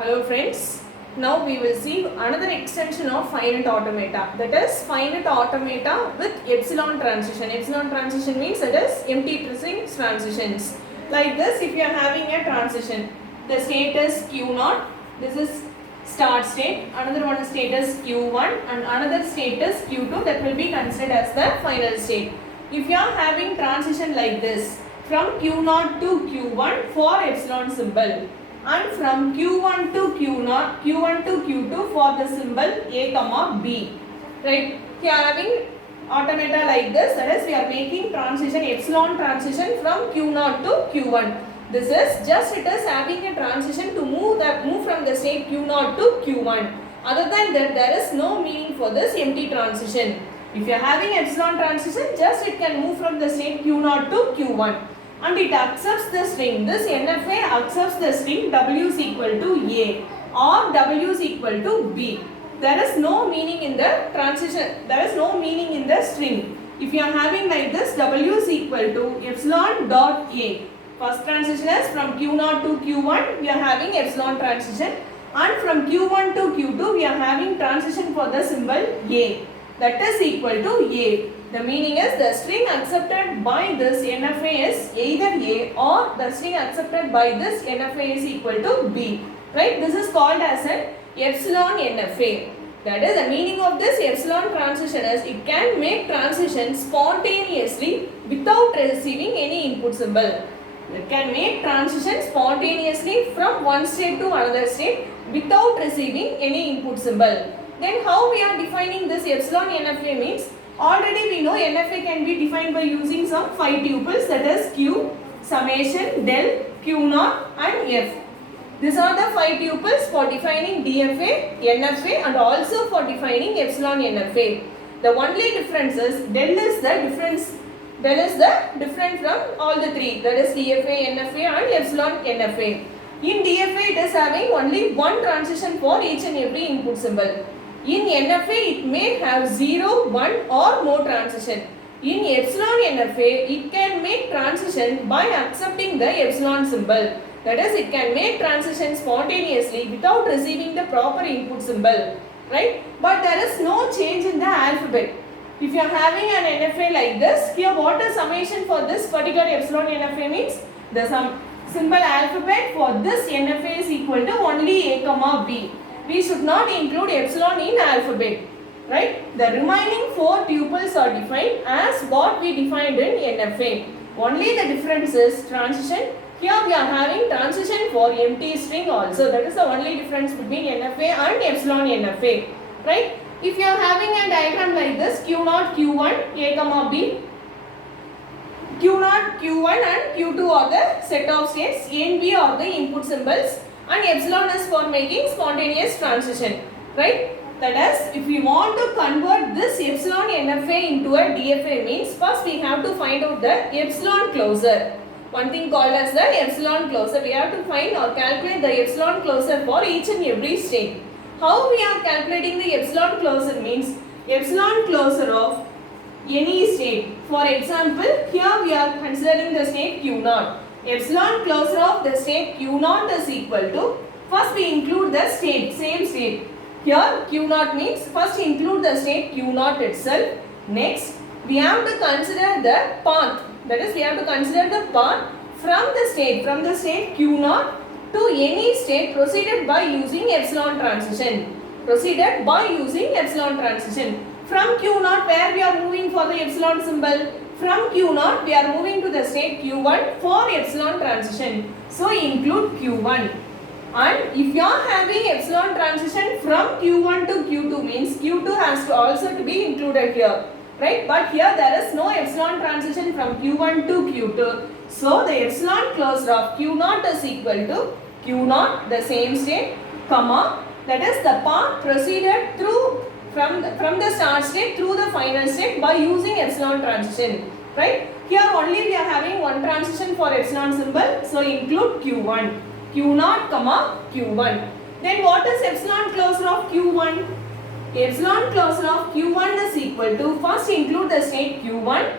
Hello friends, now we will see another extension of finite automata, that is finite automata with epsilon transition. Epsilon transition means it is empty string transitions. Like this, if you are having a transition, the state is q0, this is start state, another one is state is q1 and another state is q2, that will be considered as the final state. If you are having transition like this, from q0 to q1 for epsilon symbol, and from q1 to q0, q1 to q2 for the symbol a comma b. Right? We are having automata like this, that is we are making transition, epsilon transition from q0 to q1. This is just it is having a transition to move from the state q0 to q1. Other than that, there is no meaning for this empty transition. If you are having epsilon transition, just it can move from the state q0 to q1. And it accepts the string. This NFA accepts the string W is equal to A or W is equal to B. There is no meaning in the transition. There is no meaning in the string. If you are having like this, W is equal to epsilon dot A. First transition is from Q0 to Q1. We are having epsilon transition. And from Q1 to Q2, we are having transition for the symbol A. That is equal to A. The meaning is the string accepted by this NFA is either A or the string accepted by this NFA is equal to B. Right? This is called as an epsilon NFA. That is the meaning of this epsilon transition is it can make transition spontaneously without receiving any input symbol. It can make transition spontaneously from one state to another state without receiving any input symbol. Then how we are defining this epsilon NFA means already we know NFA can be defined by using some 5 tuples, that is Q, summation, del, Q0 and F. These are the 5 tuples for defining DFA, NFA and also for defining epsilon NFA. The only difference is del is the difference. Del is the different from all the 3, that is DFA, NFA and epsilon NFA. In DFA it is having only one transition for each and every input symbol. In NFA, it may have 0, 1 or no transition. In epsilon NFA, it can make transition by accepting the epsilon symbol. That is, it can make transition spontaneously without receiving the proper input symbol. Right? But there is no change in the alphabet. If you are having an NFA like this, here what is summation for this particular epsilon NFA means? The symbol alphabet for this NFA is equal to only A comma B. We should not include epsilon in alphabet, right? The remaining 4 tuples are defined as what we defined in NFA. Only the difference is transition. Here we are having transition for empty string also. That is the only difference between NFA and epsilon NFA, right? If you are having a diagram like this, Q0, Q1, A comma B, Q0, Q1 and Q2 are the set of states, A and B are the input symbols, and epsilon is for making spontaneous transition, right? That is, if we want to convert this epsilon NFA into a DFA means first we have to find out the epsilon closure. One thing called as the epsilon closure. We have to find or calculate the epsilon closure for each and every state. How we are calculating the epsilon closure means epsilon closure of any state. For example, here we are considering the state Q0. Epsilon closure of the state Q0 is equal to, first we include the state, same state. Here Q0 means first include the state Q0 itself. Next we have to consider the path, that is we have to consider the path from the state Q0 to any state proceeded by using epsilon transition. Proceeded by using epsilon transition. From Q0 where we are moving for the epsilon symbol. From Q0 we are moving to the state Q1 for epsilon transition. So include Q1. And if you are having epsilon transition from Q1 to Q2 means Q2 has to also to be included here. Right? But here there is no epsilon transition from Q1 to Q2. So the epsilon closure of Q0 is equal to Q0, the same state, comma, that is the path proceeded through from the start state through the final state by using epsilon transition, right? Here only we are having one transition for epsilon symbol, so include Q1, Q0, comma, Q1. Then what is epsilon closure of Q1? Epsilon closure of Q1 is equal to, first include the state Q1,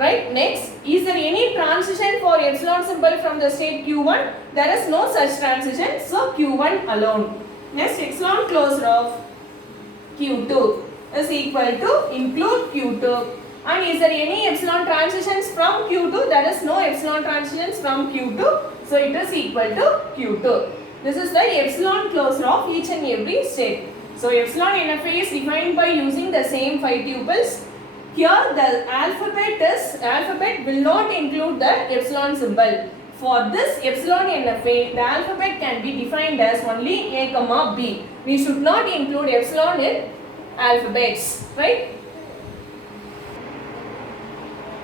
Right? Next, is there any transition for epsilon symbol from the state Q1? There is no such transition, so Q1 alone. Next, epsilon closure of Q2 is equal to include Q2. And is there any epsilon transitions from Q2? There is no epsilon transitions from Q2, so it is equal to Q2. This is the epsilon closure of each and every state. So epsilon NFA is defined by using the same 5 tuples. Here the alphabet will not include the epsilon symbol. For this epsilon NFA, the alphabet can be defined as only A comma B. We should not include epsilon in alphabets, right?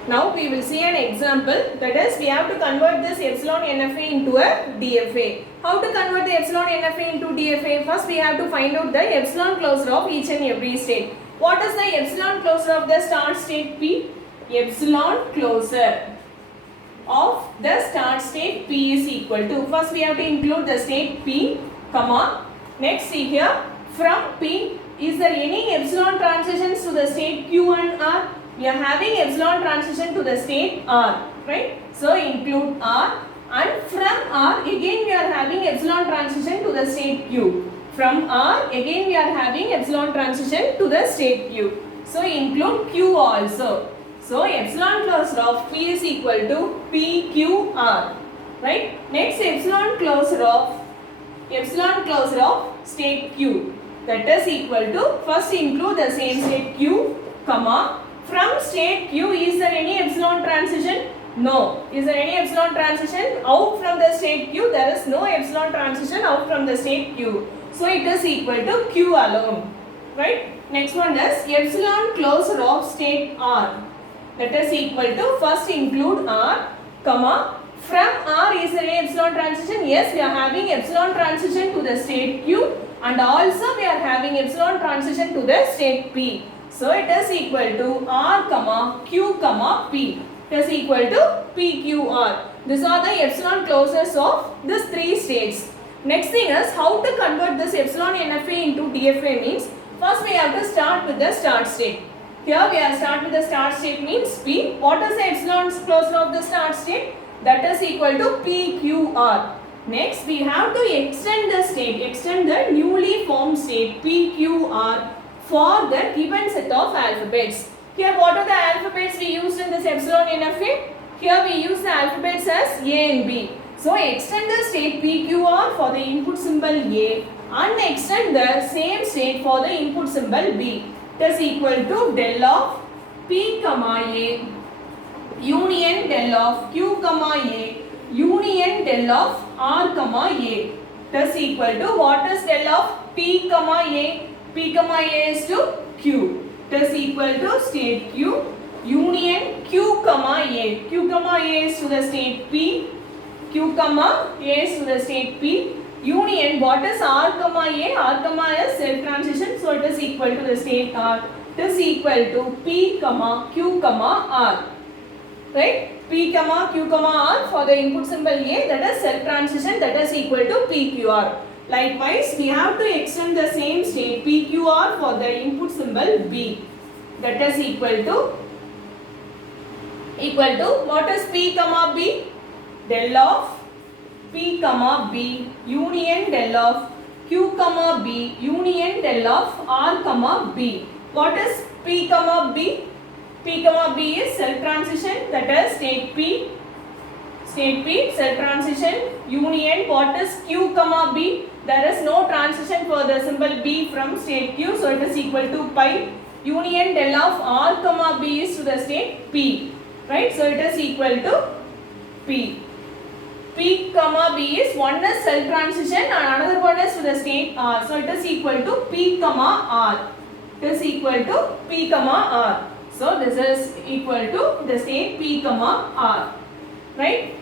Now we will see an example, that is we have to convert this epsilon NFA into a DFA. How to convert the epsilon NFA into DFA? First we have to find out the epsilon closure of each and every state. What is the epsilon closure of the start state P? Epsilon closure of the start state P is equal to, first we have to include the state P, comma, next see here, from P, is there any epsilon transitions to the state Q and R? We are having epsilon transition to the state R, right? So include R, and from R again we are having epsilon transition to the state Q. From R again we are having epsilon transition to the state Q. So include Q also. So epsilon closure of P is equal to PQR, right? Next epsilon closure of state Q, that is equal to, first include the same state Q, comma, from state Q is there any epsilon transition? No. Is there any epsilon transition out from the state Q? There is no epsilon transition out from the state Q. So it is equal to Q alone, right? Next one is epsilon closure of state R, that is equal to, first include R, comma, from R is there any epsilon transition? Yes, we are having epsilon transition to the state Q, and also we are having epsilon transition to the state P. So it is equal to R comma Q comma P. It is equal to PQR. These are the epsilon closures of these 3 states. Next thing is how to convert this epsilon NFA into DFA means, first we have to start with the start state. Here we are start with the start state means P. What is the epsilon closure of the start state? That is equal to PQR. Next we have to extend the newly formed state PQR for the given set of alphabets. Here what are the alphabets we used in this epsilon NFA? Here we use the alphabets as A and B. So extend the state PQR for the input symbol A and extend the same state for the input symbol B. It is equal to del of P comma A union del of Q comma A union del of R comma A. It is equal to, what is del of P comma A? P comma A is to Q. It is equal to state Q union Q comma A. Q comma A is to the state P. Q comma A is to the state P. Union, what is R comma A? R comma is self transition, so it is equal to the state R. It is equal to P comma Q comma R. Right? P comma Q comma R for the input symbol A, that is self transition, that is equal to PQR. Likewise, we have to extend the same state PQR for the input symbol B, that is equal to what is P comma B? Del of P comma B union del of Q comma B union del of R comma B. What is P comma B? P comma B is self transition, that is state P self transition union. What is Q comma B? There is no transition for the symbol B from state Q, so it is equal to pi union del of R comma B is to the state P, right? So it is equal to P. P comma B is, one is self transition and another one is to the state R, so it is equal to P comma R. It is equal to P comma R. So this is equal to the state P comma R, right?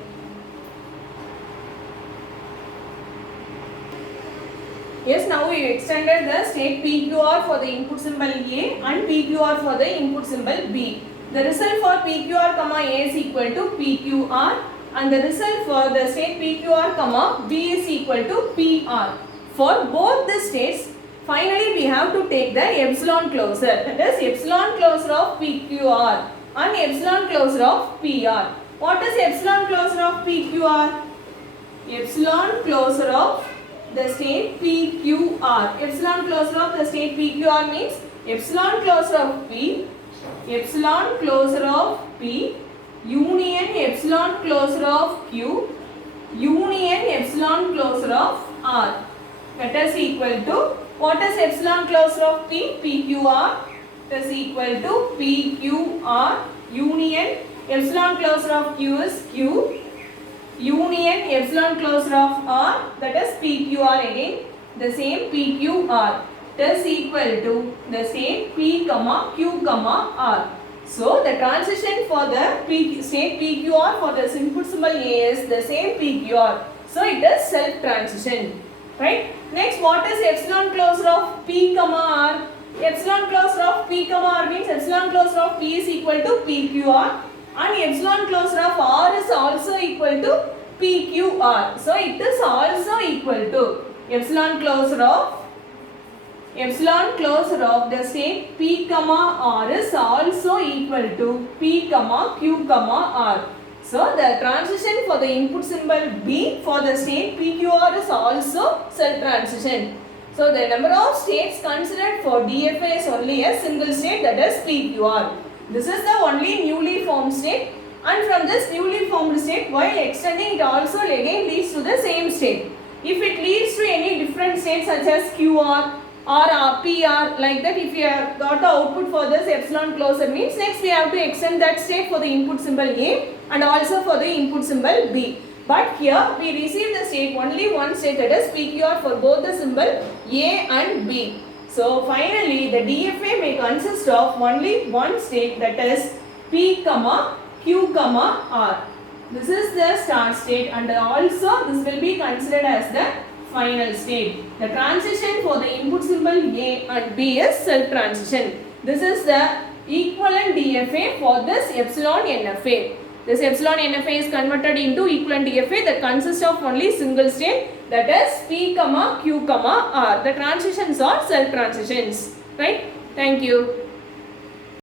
Yes, now we extended the state PQR for the input symbol A and PQR for the input symbol B. The result for PQR comma A is equal to PQR and the result for the state PQR comma B is equal to PR. For both the states, finally we have to take the epsilon closure, that is epsilon closure of PQR. and epsilon closure of PR. What is epsilon closure of PQR? Epsilon closure of the state PQR. Epsilon closure of the state PQR means epsilon closure of P, epsilon closure of P, union epsilon closure of Q, union epsilon closure of R. That is equal to, what is epsilon closure of P? PQR. That is equal to PQR union epsilon closure of Q is Q, union epsilon closure of R, that is PQR again, the same PQR. That is equal to the same P comma Q comma R. So the transition for the state PQR for the input symbol A is the same PQR. So it is self transition. Right? Next, what is epsilon closure of P comma R? Epsilon closure of P comma R means epsilon closure of P is equal to PQR and epsilon closure of R is also equal to PQR. So it is also equal to epsilon closure of the state P comma R is also equal to P comma Q comma R. So the transition for the input symbol B for the state PQR is also self transition. So the number of states considered for DFA is only a single state, that is PQR. This is the only newly formed state, and from this newly formed state, while extending, it also again leads to the same state. If it leads to any different states such as QR or PR, like that, if we have got the output for this epsilon closure means next we have to extend that state for the input symbol A and also for the input symbol B. But here we receive the state, only one state, that is PQR for both the symbol A and B. So finally the DFA may consist of only one state, that is P comma Q comma R. This is the start state and also this will be considered as the final state. The transition for the input symbol A and B is self transition. This is the equivalent DFA for this epsilon NFA. This epsilon NFA is converted into equivalent DFA that consists of only single state, that is P comma Q comma R. The transitions are self transitions. Right? Thank you.